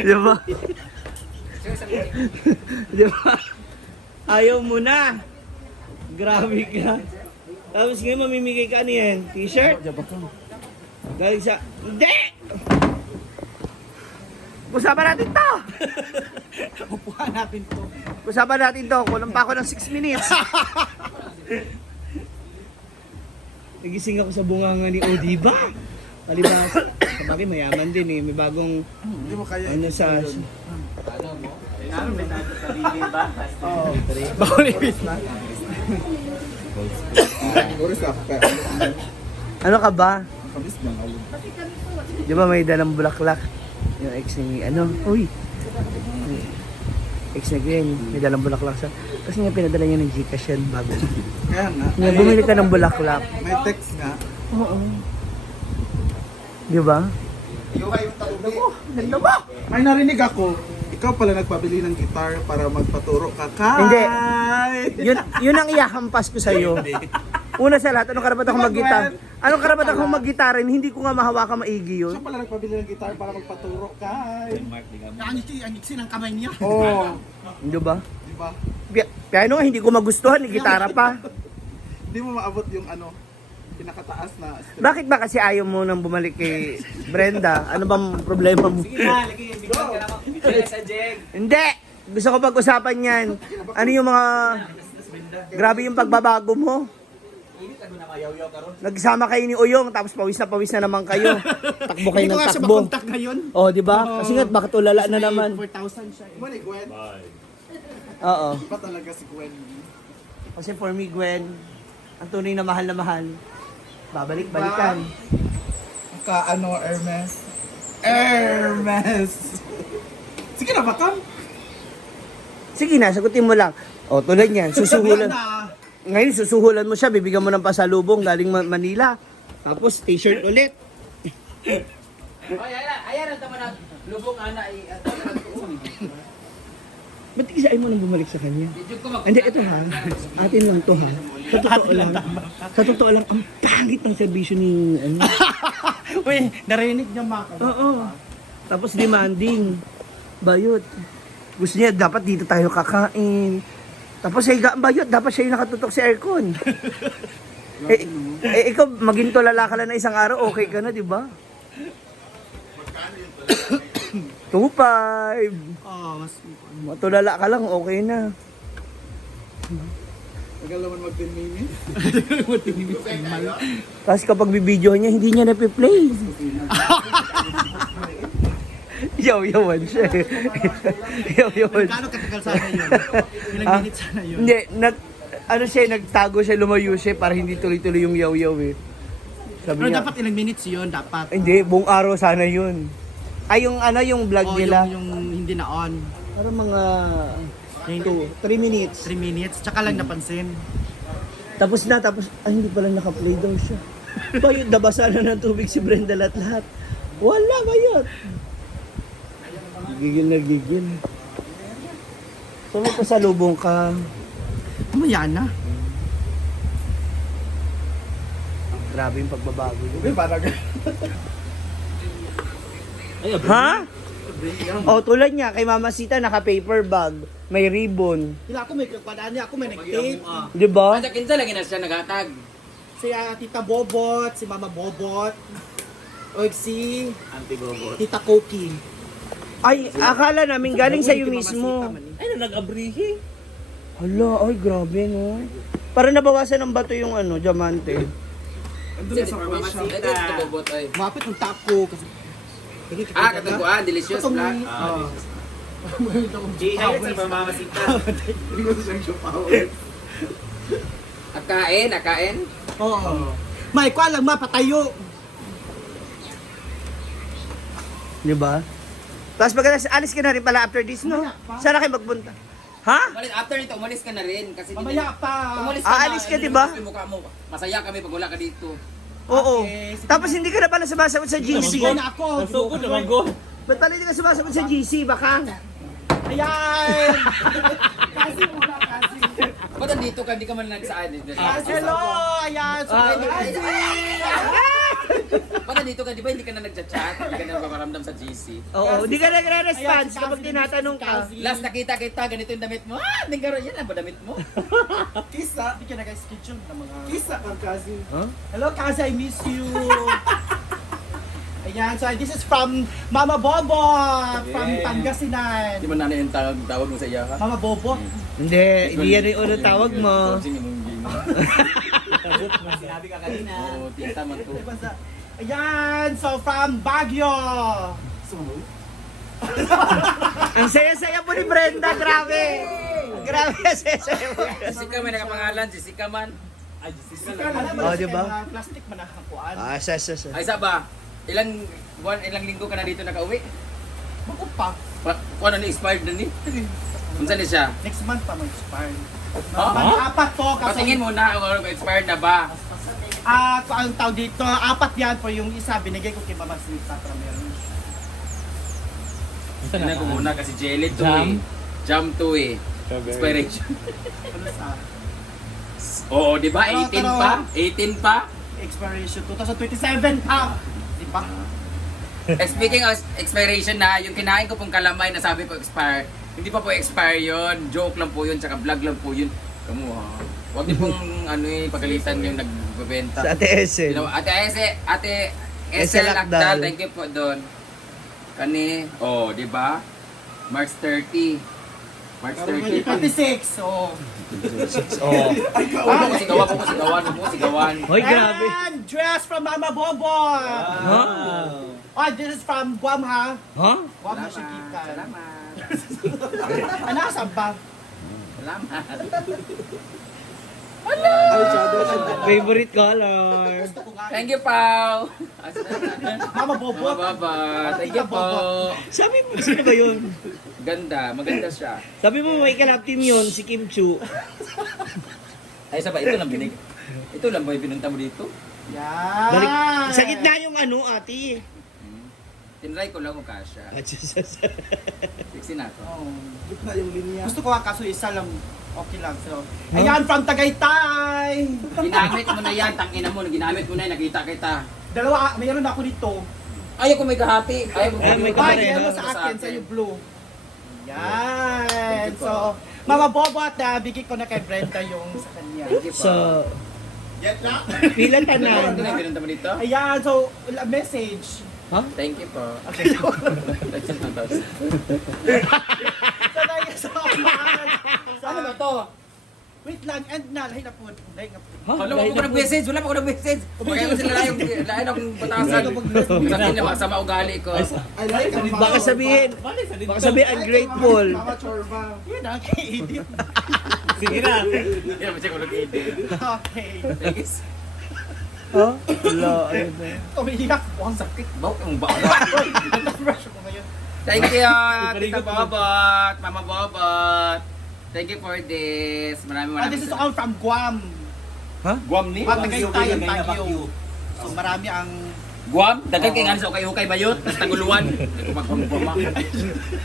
Di ba? Di ba? Ayaw mo na. Grabe ka. Tapos ngayon mamimigay ka ano yan? T-shirt? Galing sa... Hindi! Usapan natin to! Upuhan natin to. Usapan natin to. Kulang pa ako ng 6 minutes. Nagising ako sa bunganga ni Odiba. Palibas. Sabagay mayaman din eh. May bagong Hindi mo kaya. ano sa... Oo. Bagong limit na. Oras na ako kaya. Ano ka ba? Kamis lang ako. Di ba may dalang bulaklak? Yung ex ni ano? Uy! Ex ni Gwen, may dalang bulaklak sa... Kasi nga pinadala niya ng Gcash yan bago. Kaya nga. Nga bumili ka ng bulaklak. May text nga. Oo. Di ba? Yung tabi. Ganda ba? May narinig ako. Ikaw pala nagpabili ng gitar para magpaturo ka kay... Hindi. Yun ang iyahampas ko sa'yo. Una sa lahat, anong karapat akong mag-gitar? Anong karapat akong mag-gitarin? Hindi ko nga mahawakan maigi yun. Siya pala nagpabili ng gitar para magpaturo kay... Angiksin ang kamay niya. Oo. Di ba? Di ba? Piano nga, hindi ko magustuhan, gitara pa. Hindi mo maabot yung ano, pinakataas na string. Bakit ba kasi ayaw mo nang bumalik kay Brenda? Ano bang problema mo? Hindi! Gusto ko pag-usapan yan. Ano yung mga... Grabe yung pagbabago mo. Nagsama kayo ni Uyong, tapos pawis na naman kayo. Takbo kayo Hindi ko ng nga siya takbo. makontak ngayon. Oh, di ba? Kasi nga, bakit ulala na naman? 4,000 siya. Mo ni Gwen. Oo. Ba talaga si Gwen? Kasi for me, Gwen, ang tunay na mahal, babalik-balikan. Ka ano, Hermes? Hermes! Sige na, bakam. Sige na, sagutin mo lang. O, tulad niyan, susuhulan. Ngayon, susuhulan mo siya, bibigyan mo ng pasalubong galing Manila. Tapos, t-shirt ulit. Ayan ang tama na lubong ana ay Ba't isain mo nang bumalik sa kanya? Hindi, ito ha. Atin lang to ha. Sa totoo lang, ang pangit ng serbisyo ni... Ano. Uy, narinig niya maka. Oo. Tapos demanding. Bayot. Gusto niya, dapat dito tayo kakain. Tapos higa ang bayot, dapat siya yung nakatutok sa aircon. Ikaw, maging tulala ka lang na isang araw, okay ka na, di ba? 2.5. Oh, mas Matulala ka lang, okay na. Tagal naman mag-10 minutes. Kasi kapag bibidyo niya, hindi niya napiplay. Yaw-yawan siya. Yaw-yawan. Gaano katagal sana yun? Ilang minutes sana yun? Hindi, nagtago siya, lumayo siya para hindi tuloy-tuloy yung yaw-yaw eh. Sabi Pero niya, dapat ilang minutes yun, dapat. hindi, buong araw sana yun. Ay, yung vlog Oh, nila. yung hindi na on. Parang mga 3 minutes. 3 minutes, tsaka lang napansin. Tapos, hindi pala naka-play daw siya. Bayot, nabasa na ng tubig si Brenda lahat-lahat. Wala, bayot. Gigil na gigil. So, magpasalubong ka. Umaya na. Grabe yung pagbabago. Uy, parang... Ha? Oh, tulad niya, kay Mama Sita, naka-paper bag. May ribbon. Sila ako may padaan niya, ako may nag-tape. Di ba? Asa kinsa lagi na siya naghatag. Si Tita Bobot, si Mama Bobot, o si Tita Koki. Ay, akala namin galing sa'yo mismo. Ay, na nag-abrihi. Hala, ay, grabe, no? Para nabawasan ng bato yung diamante. Andun na sa Croatia. Ito sa bobot ay. Mapit ang tapo. Kasi, Katagpuan, delicious black. Highlights sa pamamasita. Hindi ko siyang shopaw. Akain. Oo. May kwa lang mapatayo. Di ba? Tapos pagkatapos, alis ka na rin pala after this, no? Saan na kayo magpunta? Ha? After nito, umalis ka na rin. Kasi Mamaya pa. Umalis ka Aalis ka, di ba? Mukha mo. Masaya kami pag wala ka dito. Oo. Okay, sige Tapos hindi ka na pala sumasagot sa GC. Sige na ako. Nasugod naman ko. Ba't pala hindi ka sumasagot sa GC? Baka? Ayan. Kasi muna, kasi. Ba't nandito ka? Hindi ka man nagsaan. Hello. Ayan. So, Ah, kasi. Pata dito ka, di ba hindi ka na nagchat-chat? Hindi ka na nagpaparamdam sa GC. Oo, hindi ka nagre-response Ayan, si kapag Cassie, tinatanong si ka. Cassie. Last nakita kita, ganito yung damit mo. Ah, nagkaro, yan ang ba damit mo? Kisa, Hindi ka nag-schedule ng mga... kisa kang kasi. Hello, Cassie, I miss you. Ayan, so this is from Mama Bobo from Pangasinan. Di ba nanay yung tawag mo sa iya ka? Mama Bobo. Hindi, hindi yan yung unang tawag mo. Sinabi ka kanina. Oo, tita man to. Ayan, so from Baguio. Ang saya-saya po ni Brenda, grabe. Grabe, ang saya-saya mo. Jessica may nakapangalan, Jessica man. Oh, di ba? Plastic man ang hakuan. Ah, sa. Ay, Saba, ilang buwan, ilang linggo ka na dito nakauwi? Bago pa. Kung ano expired na ni? Kung saan siya? Next month pa mag-expire. Ha? Mag-apat to. Patingin mo na kung expired na ba? Kung ang tawag dito, apat yan po yung isa binigay ko kay Mama Sita para meron siya. Tingnan ko muna kasi jelly to eh. Jam to eh. Expiration. Ano sa Oo, di ba? Taro, 18 taro. pa? 18 pa? expiration 2027 pa. Di ba? Speaking of expiration na, yung kinain ko pong kalamay na sabi ko expire, hindi pa po expire yun. Joke lang po yun, tsaka vlog lang po yun. Kamu ha. Huwag niyo pong pagalitan yung nagbebenta. Sa Ate Esen. Ate Ese Ese Lakdal. Lakdal, thank you po doon. Kani, di ba? March 30. March 30. 26. Oh. Oh. Huwag mo sigawan. Hoy, grabe. And dress from Mama Bobo. Huh? Oh, this is from Guam ha. Huh? Guam na siya kita. Salamat. Ano sa ba? Salamat. Favorite color. Thank you, Pao. Mama Bobo. Mababa. Thank you po. Sabi mo, sino ba yun? Ganda. Maganda siya. Sabi mo, may kalap team yun, si Kim Chu. Ay, sabay. Ito lang binig. Ito lang ba yung pinunta mo dito? Yan. Balik, sa gitna yung ano, ate. Tinry ko lang kung kasha. Fixin na to. Oh. Gitna yung linya. Gusto ko nga kaso isa lang. Okay lang. So, ayan from Tagaytay. Ginamit mo na yan. Tangina mo. Ginamit mo na yan. Nakita kita. Dalawa, mayroon ako dito. Ayaw ko may kahati. Ayaw ko Ay, may Ay, Kapareho. yellow sa akin, sa'yo blue. Yan. So, Mama Bobo at bigay ko na kay Brenda yung sa kanya. Thank you po. So, pila Ano tanan. yung pinunta mo dito? Ayan, so, message. Thank you po. Okay. Ano So, dahil sa Ano ba to? Wait lang, and na, lahi na po. Lahi na po. Wala pa ako nag-message. Wala pa ako nag-message. Kaya ko sila lahat akong batasan. Sabihin na masama ugali ko. I like ang Baka sabihin, ungrateful. Mama Chorba. Yun ang kay-edit. Sige na. Hindi naman siya ko nag-edit. Okay. Thank you. Huh? Wala, ayun na. Umiiyak po. Ang sakit. Bawak yung bawak. Nag-brush ko ngayon. Thank you, Tita Bobot, Mama Bobot. Thank you for this. Maraming This is all from Guam. Guam ni? Tagaytay ang Baguio. So marami ang Guam? Dagan kay nga sa ukay-ukay bayot. Tapos taguluan. Hindi ko magpapagpama.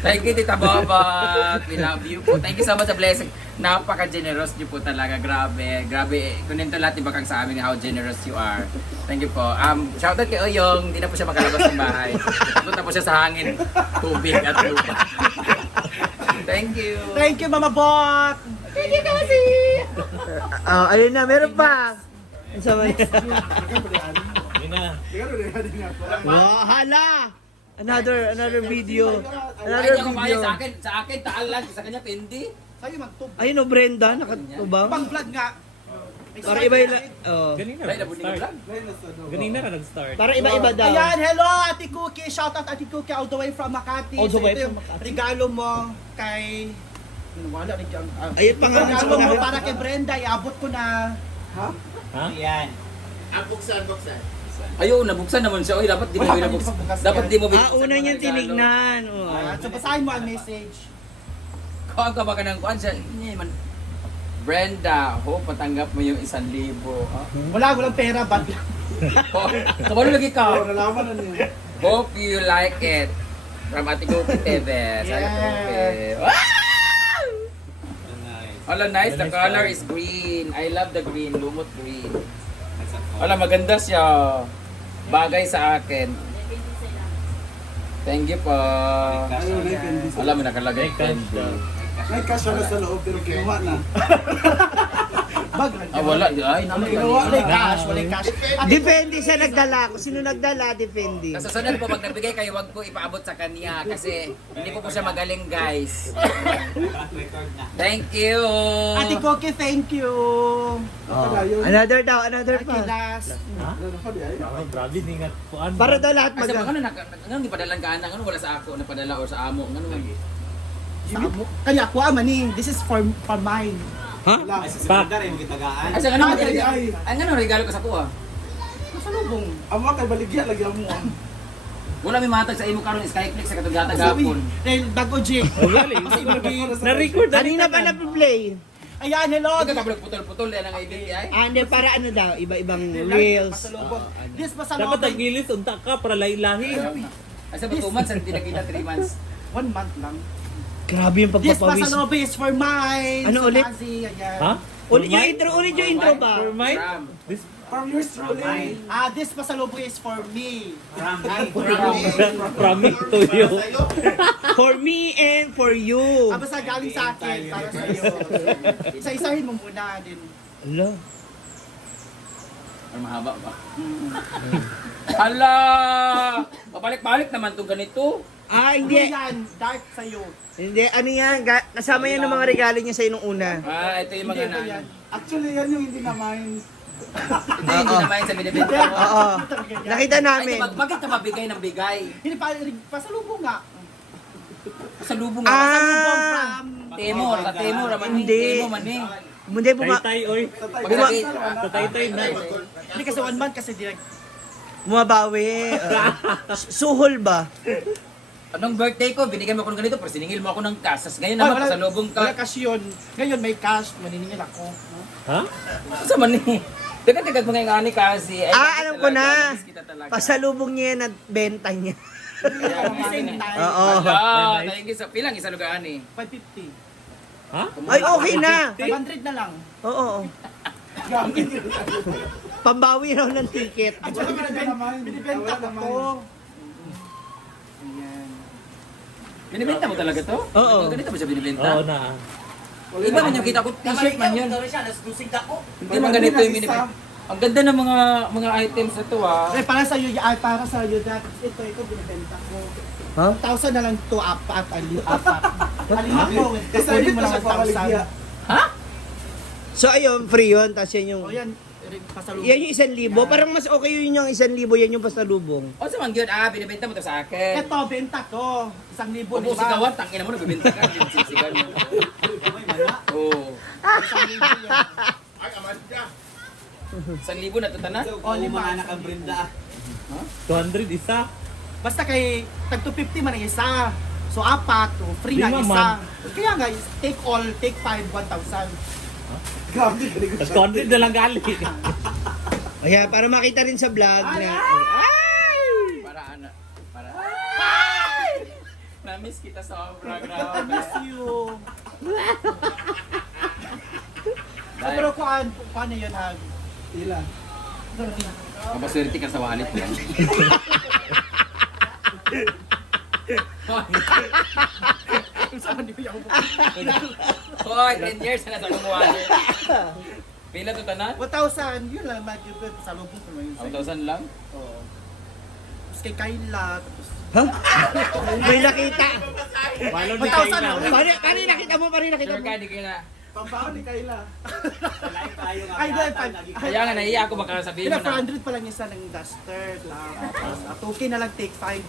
Thank you, Tita Bobot. We love you po. Thank you so much sa blessing. Napaka-generous niyo po talaga. Grabe. Grabe. Kunento lahat ni Bakang sa amin how generous you are. Thank you po. Shoutout kay Oyong. Hindi na po siya makalabas ng bahay. Punta po siya sa hangin. Tubig at lupa. Thank you. Thank you, Mama Bot! Thank you, kasi! Oh, ayun na, meron pa. Ang sama niya. Wow, hala! Another video. Ay, Another hindi ako maya video. sa akin, taal lang. Sa kanya, pindi. Sa'yo magtub. Ayun o, Brenda, nakatubang. Pang vlog nga. Para iba-iba. Oh. Ano Ay, nabunin ko lang. Ganina ka nag-start. Para iba-iba daw. Ayan, hello Ate Cookie! Shoutout Ate Cookie all the way from Makati. All the So, way ito yung from Makati. regalo mo kay... Wala rin dyan. Ayun, pangalan sa Regalo mo mga- para kay Brenda, iabot ko na. Ayaw, nabuksan naman siya. Oy, dapat di mo Wala, binabuksan. hindi pa bukas Dapat yan. di mo Ah, binabuksan. una mga niyang regalo. tinignan. Oh. So basahin mo ang message. Kuhaan ka ba ka ng kuhaan siya? Hindi man. Brenda, hope matanggap mo yung 1,000. Walang pera, bad lang. Kabalo lagi ka. Nalaman na niya. Hope you like it. From Ate Cookie TV. Sa Ate Cookie. Wow! Hala, nice. The color is green. I love the green. Lumot green. Hala, maganda siya. bagay sa akin. Thank you po. Ayun, may candy. Alam mo, nakalagay candy. May cash na sa loob pero kinuha na. Bag lang. Ah, wala. Ay, naman Walay kanina. cash, walay cash. Depende sa nagdala. Kung sino nagdala, depende. Sa susunod po, pag nagbigay kayo, wag po ipaabot sa kanya kasi hindi po siya magaling, guys. Thank you. Ate Koki, thank you. Another daw, another pa. Akilas. Grabe, ningat po. Para daw lahat Kasi mag... ano, ano, ipadalan ka na, ano, wala sa ako, napadala or sa amo, ano, Sa amo. Kanya ako ni. This is for mine. Ha? Kasi ano, ano, regalo ko sa kuha. Masalubong. Amo kay baligya lagi mo. Wala may matag sa imo karon Skyflix sa katugata gapon. Dahil bago Jake. Na-record. Kanina pa na-play. Ayan, hello. Ikaw ka putol-putol yan ang ibig ay. Hindi, para ano daw, iba-ibang reels. Pasalubong. This Dapat pasalubong. ang gilis, unta ka para lahi-lahi. Ay sa 2 months, hindi nakita 3 months. 1 month lang. Grabe yung This pagpapawis. pasalubong is for mine. Ano Si ulit? Kazi, ayan. Ha? Ulit yung intro, ulit yung intro ba? For mine? Ram. This, From yours truly. This pasalubong is for me. from me to you. For me and for you. Basta galing sa akin, para sa iyo. Isa-isahin mo muna din. Ala. Or mahaba ba? Hala! Pabalik-balik naman tong ganito. Hindi. Ano yan? Dark sa'yo. Hindi, ano yan? Kasama yan ng mga regalo niya sa'yo nung una. Ito yung mga Hindi ba yan? Actually yan yung hindi na mine. Hindi naman sa binibenta mo. Oo. Nakita Ay, namin. bakit ka mabigay ng bigay? Hindi pasalubong nga. Sa lubong Pasalubong Ah! from... Temor, sa Temor, man Hindi. Temor man eh. Hindi, Tay-tay, oy. Pagkagi, Sa tay-tay na. Hindi kasi 1 month kasi direct. bumabawi. Suhol ba? anong birthday ko, binigyan mo ako ng ganito, pero siningil mo ako ng cash. Ngayon naman, sa lubong Wala ka. cash yun. Ngayon may cash, maniningil ako. Ha? Sa man eh. Dagat-dagat mo ngayon ani kasi. Alam ko na. Miss kita talaga. Pasalubong niya yan at benta niya. At the same time, Oo. Thank you sa pilang isa lugaan eh. 550. Ha? Ay, okay na. 500 na lang. Oo. Pambawi raw ng ticket. At saka binibenta ko to. Ayan. Binibenta mo talaga to? Oo. Ganito ba siya binibenta? Oo na. Iba man yung kita ko, t-shirt man yun. Hindi man ganito yung binibenta. Ang ganda ng mga items na to ah. Para sa iyo, para sa iyo that ito binibenta ko. Ha? 1,000 na lang to apat. Alima ko. Kasi Kunin mo ito lang sa pamaligya. 1,000. Ha? So ayun, free yun. Tapos yan yung... O yan, pasalubong. Yan yung 1,000. Parang mas okay yun yung 1,000. Yan yung pasalubong. O sa mangyod, binibenta mo to sa akin. Ito, benta ko. 1,000 Upo si Kawan, tangina mo, nagbibenta ka. Siksikan mo. Oo. 1,000 yan. 1,000 na to tanan? O, 5. 200 isa. Basta kay tag 250 man ang isa. So apat, o free na Lima isa. man. Kaya nga, take all, take 5, 1,000. Grabe ka rin ko Tapos 200 na lang gali. Ayan, para makita rin sa vlog na... Para ano? Para... Na-miss kita sobra, I grabe. miss you. Pero kuan na yun, Hag? Ila. Mabaswerte ka sa wallet yan. Saan di ko yung Hoy, 10 years na sa kong wallet. Pila to tanan? 1,000, yun lang, mag-ibig sa lubong ko lang yun. 1,000 lang? Oo. Tapos kay Kayla, tapos... Ha? May nakita. Paano ni 1,000 Kayla? na ulit. Paano nakita mo? Paano nakita Sure mo? ka, di kayo na. Pampaw ni Kayla. Ay, dahil Kaya nga, naiya ako baka sabihin mo na. 400 pa lang isa ng duster lang. Tapos, at okay na lang take 5. 1,000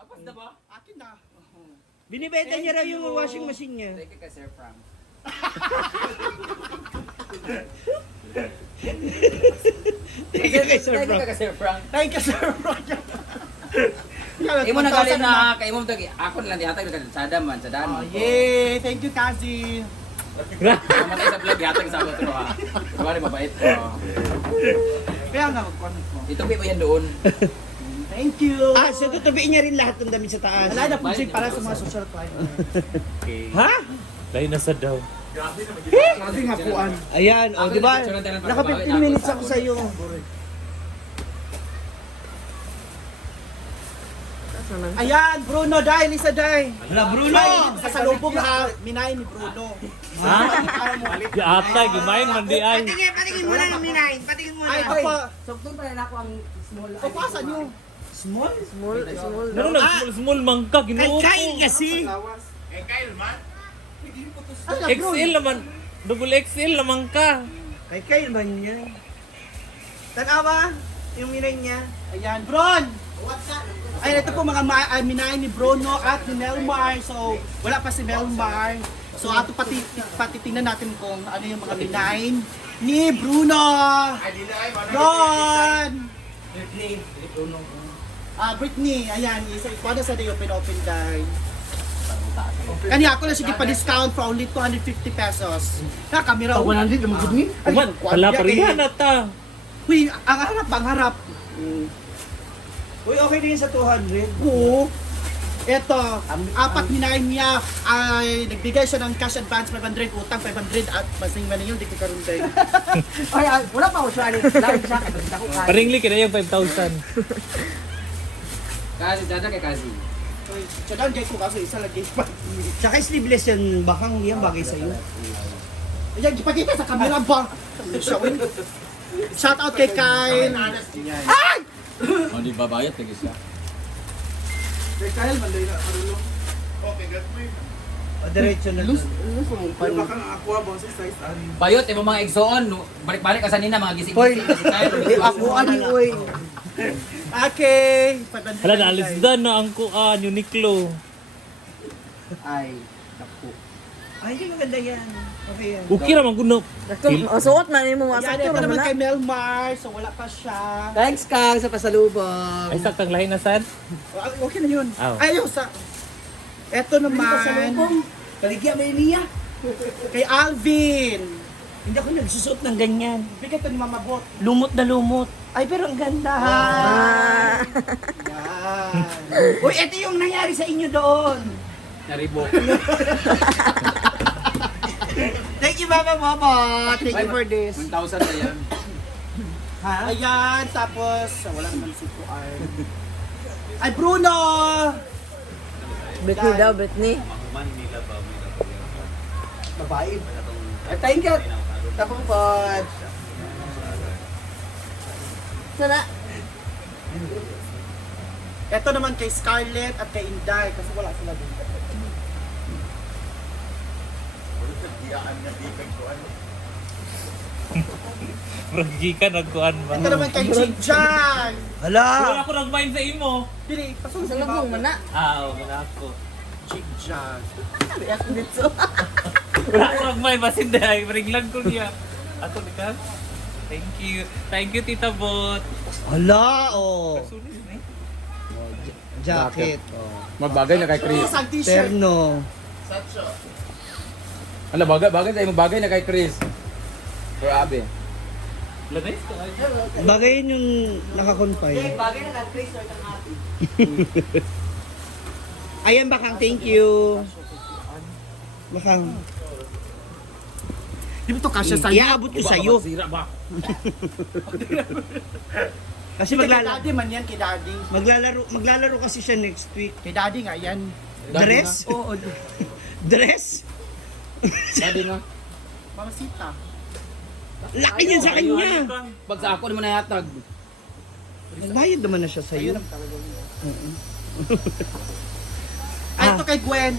Apas na ba? Akin na. Binibenta niya raw yung washing machine niya. Thank you kay Sir Frank. Thank you kay Sir Thank you Frank. kay Sir Frank. Thank you, Sir Roger. Imo na galing na, kay imo tagi. Ako na lang dihatag na sa man, sa daan. Oh, yay! Thank you, Kazi. Mamatay sa vlog, dihatag sa ako to ha. Kumari mabait ko. Kaya nga, mag-comment mo. Itupi mo yan doon. Thank you. So tutubiin niya rin lahat ng damit sa taas. Wala na project para sa mga social climber. Okay. Ha? Lain na sa daw. Grabe nga puan. Ayan, o, di ba? Naka 15 minutes ako sa iyo. Ayan, Bruno, dahil isa dahil. Hala, Bruno! Sasalubong ha, minay ni Bruno. Ha? Yata, gumain man di ay. Patingin muna ng minahin. Patingin muna. Ay, ito pa. Soktong pa rin ako ang small. Papasan nyo. Small? Small. Ano nag-small man ka, ginoo ko. Kain kasi. XL naman. Double XL naman ka. Kay ba niya? Tanawa, yung minahin niya. Ayan, Bron! Ay, ito po mga minay ni Bruno at ni Melmar. So, wala pa si Melmar. So, ato patitingnan natin kung ano yung mga minay ni Bruno. Bron! Britney, ayan, isa ikuha na sa day open dahil. Kanya ako na sige pa-discount for only 250 pesos. Na, kamera. 100 naman good ni? Kuman, wala pa rin na ta. Uy, ang harap. Uy, okay din sa 200. Oo. Ito, apat minayin niya ay nagbigay siya ng cash advance 500, utang 500 at masing man yun, di ko karoon tayo. Ay, wala pa ako siya. Lagi siya. Ako kaya. Paringli ka na yung 5,000. Kasi, dada kay Kasi. Tsagaan gay ko kasi isa lagi pa. Tsaka sleeveless yan, bakang yan bagay sa'yo. Ayan, ipakita sa camera ba? Shout out kay Kyle. Ay! O, di ba bayad? Tigis siya. Kay Kyle, manday na karulong. Okay, gat mo yun. O, diretso na doon. Pero baka ang aqua boses size ani. Bayot, yung mga igsoon, no? Balik-balik ka sa nina, mga gising-gising. Kasi tayo, Ako ani oy. Okay. 500 Hala, naalisdan na ang kuan, Uniqlo. Ay, naku. Ay, hindi maganda yan. Okay yan. Okay naman kuno. Suot man mo mga Ayan, sakto ito naman na. kay Melmar, so wala pa siya. Thanks Kang sa pasalubong. Ay, saktang lahi na san. Okay na yun. Aw. Ayaw sa... Ito naman, Paligya mo niya. kay Alvin. Hindi ako nagsusot ng ganyan. Bigay ito ni Mama Bot. Lumot na lumot. Ay, pero ang ganda ha. Yan. Uy, ito yung nangyari sa inyo doon. Naribok. Thank you, Mama Bobo. Thank you for this. 1,000 na yan. Ayan, tapos wala naman si Puan. Ay, Bruno! Britney daw, Britney. Babae. Ay, thank you. Tapos po. Sana. Ito naman kay Scarlett at kay Inday kasi wala sila dito. Rogi ka, nagkuan ba? Ito naman kay Jigjan. Hala. Wala ako nag-mind sa imo. Dili, pasok Sa labong man na. Wala ako. Jigjan. React dito. Wala ako nag-mind, basin dahil. Ringlan ko niya. Ako ni ka. Thank you. Thank you, Tita Bot. Hala, oh. Jacket. Magbagay na kay Chris. Isang t-shirt. Terno. Ano, bagay sa imo, bagay na kay Chris. Grabe. Lanay ko. Bagay yun yung nakakonfine. Bagay na nag-trace or kang ate. Ayan, Bakang, thank you. Bakang, Di ba ito kasya sa'yo? iaabot ko sa'yo. Sira ba? Kasi Kay Daddy man yan, kay Daddy. maglalaro kasi siya next week. Kay Daddy nga yan. Dress? Oo, Dress? Sabi na. Mamasita. Laki niyan sa kanya. Pag sa ako naman nayatag. Nagbayad naman na siya sa'yo. Ay, ito kay Gwen.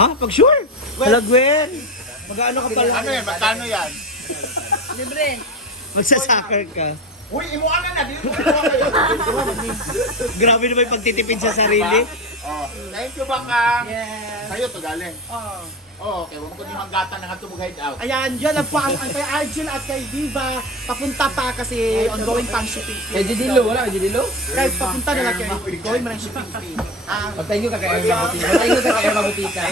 Ha? Pag sure? Hala, Gwen. Mag-ano ka pala? Ano yan? Magkano yan? Libre. Magsasoccer ka. Uy, imuan na dito. Grabe naman yung pagtitipid sa sarili. Oh, thank you Bakang. Yes. Sa'yo to galing. Oh. Oh, okay, wag ko ni manggatan na tumog head out. Ayan, yan ang po ang kay Arjun at kay Viva. Papunta pa kasi ongoing pang shipping Kay fee. Jidilo, wala kay Jidilo? Kahit papunta na lang kayo, going mo ng shipping fee. Pag-thank you ka kay Erma Butika. Pag-thank you ka kay Erma Butika.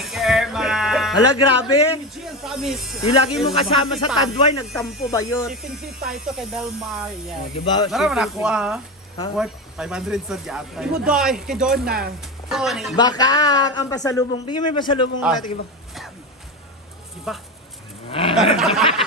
Hala, grabe. Jill, promise. Yung lagi mo kasama sa Tadway, nagtampo ba yun? Shipping fee pa ito kay Belmar. Yan. Diba? Naman ako ha. Worth 500 sa yata. Ibo doy, kay Donna. Oo, Bakang, ang pasalubong. Bigyan mo yung pasalubong natin. Iba. Diba? na.